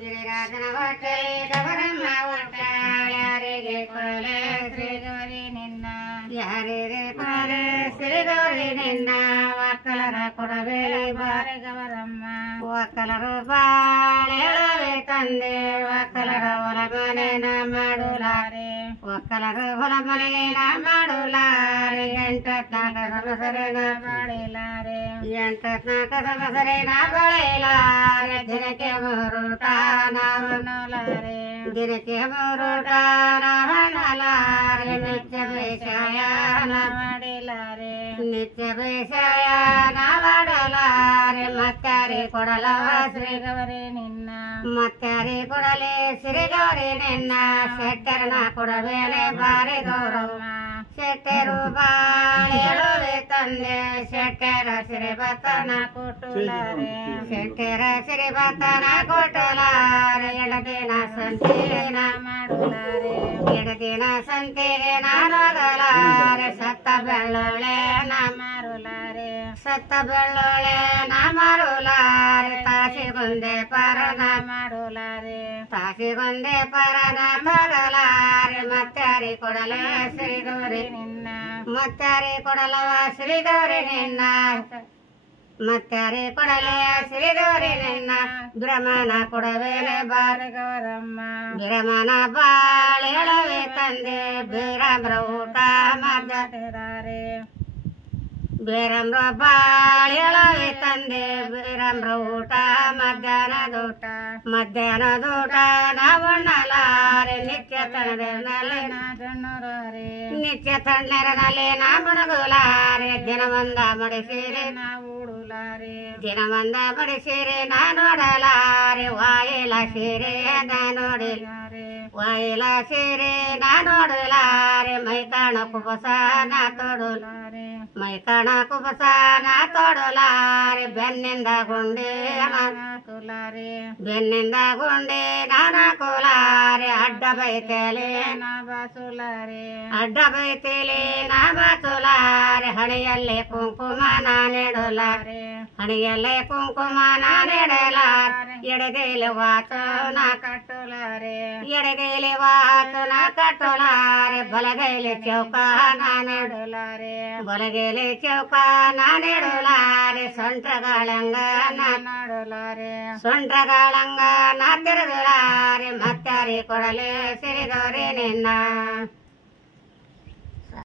ಗಿರಿರಾಜನ ಹೊಟ್ಟೆಲಿ ಗೌರಮ್ಮ ಹುಟ್ಟಾಳ ಯಾರಿಗೆ ಕೊಡಲೆ ಶ್ರೀ ಗೌರಿ ನಿನ್ನ ಯಾರಿಗೆ ಕೊಡಲೆ ಶ್ರೀ ಗೌರಿ ನಿನ್ನ ಒಕ್ಕಲರ ಕೊಡಬೇಡಿ ಬಾರಿ ಗೌರಮ್ಮ ಒಕ್ಕಲರು ಬಾಳೆಳವೆ ತಂದೆ ಒಕ್ಕಲರ ಹೊಲ ಮನೆನ ಮಾಡುಲಾರೆ ಒಕ್ಕಲರು ಹೊಲ ಮನೆನ ಮಾಡುಲಾರೆ ಎಂಟತ್ನಾಕ ಸಮಸರೇನ ಬಾಳಿಲಾರೆ ಎಂಟತ್ನಾಕ ಸಮಸರೇನ ಬಾಳಿಲಾರೆ ದಿನಕ್ಕೆ ಮೂರೂಟ ನಾವನ್ನಲಾರೆ ದಿನಕ್ಕೆ ಮೂರೂಟ ನಾವನ್ನಲಾರೆ ನಿತ್ಯ ಬೇಸಾಯನ ಮಾಡಿಲಾರೆ ನಿತ್ಯ ಬೇಸಾಯನ ಮಾಡಲಾರೆ ಮತ್ತಾರಿ ಕೊಡಲವ ಶ್ರೀ ಗೌರಿ ನಿನ್ನ ಮತ್ತಾರಿ ಕೊಡಲೆ ಶ್ರೀ ಗೌರಿ ನಿನ್ನ ಶೆಟ್ಟರನ ಕೊಡಬೇಲೆ ಬಾರಿ ಗೌರಮ್ಮ ಶೆಟ್ಟರು ಬಾಳೆಳುವೆ ತಂದೆ ಶೆಟ್ಟರ ಸಿರಿಬತ್ತನ ಕೊಟ್ಟುಲಾರೆ ಶೆಟ್ಟರ ಸಿರಿಬತ್ತನ ಕೊಟ್ಟುಲಾರೆ ಎಡದಿನ ಸಂತೇನ ಮಾಡುಲಾರೆ ಎಡದಿನ ಸಂತೇನ ನೋಡಲಾರೆ ಸತ್ತ ಬೆಳ್ಳುಳ್ಳೆನ ಮಾರುಲಾರೆ ಸತ್ತ ಬೆಳ್ಳುಳ್ಳೆನ ಮಾರುಲಾರೆ ತಾಸಿಗೊಂದೆ ಪರದ ಮಾಡುಲಾರೆ ತಾಸಿಗೊಂದೆ ಪರದ ಮಾಡಲಾರೆ ಮತ್ತಾರಿ ಕೊಡಲೆ ಶ್ರೀ ಗೌರಿ ನಿನ್ನ ಮತ್ತಾರಿ ಕೊಡಲವ ಶ್ರೀ ಗೌರಿ ನಿನ್ನ ಮತ್ತಾರಿ ಕೊಡಲೆ ಶ್ರೀ ಗೌರಿ ನಿನ್ನ ಬ್ರಹ್ಮನ ಕೊಡಬೇಲೆ ಬಾರಿ ಗೌರಮ್ಮ ಬ್ರಹ್ಮನ ಬಾಳೆಳವೆ ತಂದೆ ಬೀರಮ್ರ ಊಟ ಮದ್ದಾರೆ ಬೀರಮ್ರ ಬಾಳೆಳವೆ ತಂದೆ ಬೀರಮ್ರ ಊಟ ಮಧ್ಯಾಹ್ನದೂಟ ಮಧ್ಯಾಹ್ನದೂಟ ನಾವುಣ್ಣಲಾರೆ ನಿತ್ಯ ತಣ್ಣೀರಿನಲ್ಲಿ ನಿತ್ಯ ತಣ್ಣೀರಿನಲ್ಲಿ ನಾ ಮುಣಗುಲಾರೆ ದಿನವಂದ ಮಡಿಸಿರಿ ನಾವು ಉಡುಲಾರೆ ದಿನವಂದ ಮಡಿಸಿರಿ ನಾ ನೋಡಲಾರೆ ವಾಯಿಲ ಸೀರೆ ನಾ ನೋಡಿಲಾರೆ ವಾಯಿಲ ಸೀರೆ ನಾ ನೋಡಲಾರೆ ಮೈಕಾಣ ಕುಬಸ ನಾ ತೊಡುಲಾರೆ ಮೈಕಾಣ ಕುಬಸ ನಾ ತೊಡುಲಾರೆ ಬೆನ್ನಿಂದ ಗುಂಡಿ ತುಲಾರೆ ಬೆನ್ನಿಂದ ಗುಂಡಿ ನಾನ ಕೋಲಾರೆ ಅಡ್ಡ ಬೈತೇಲೆ ನಾ ಬಾಸುಲಾರೆ ಅಡ್ಡ ಬೈತೇಲೆ ನಾ ಬಾಸುಲಾರೆ ಹಣೆಯಲ್ಲೇ ಕುಂಕುಮ ನಾ ನೆಡಲಾರೆ ಹಣೆಯಲ್ಲೇ ಕುಂಕುಮ ನಾ ನೆಡಲಾರೆ ಎಡಗೈಲಿ ವಾತು ನಾ ಕಟ್ಟುಲಾರೆ ಎಡಗೈಲಿ ವಾತು ನಾ ಕಟ್ಟುಲಾರೆ ಬಲಗೈಲಿ ಚೌಕ ನಾ ನೆಡಲಾರೆ ಬಲಗೈಲಿ ಚೌಕ ನಾ ನೆಡಲಾರೆ ಸೊಂಟಗಳಂಗ ನಾ ನಾಡುಲಾರೆ ಸೊಂಟಗಳಂಗ ನಾ ತಿರುಗಲಾರೆ ಮತ್ತಾರಿ ಕೊಡಲೆ ಶ್ರೀ ಗೌರಿ ನಿನ್ನ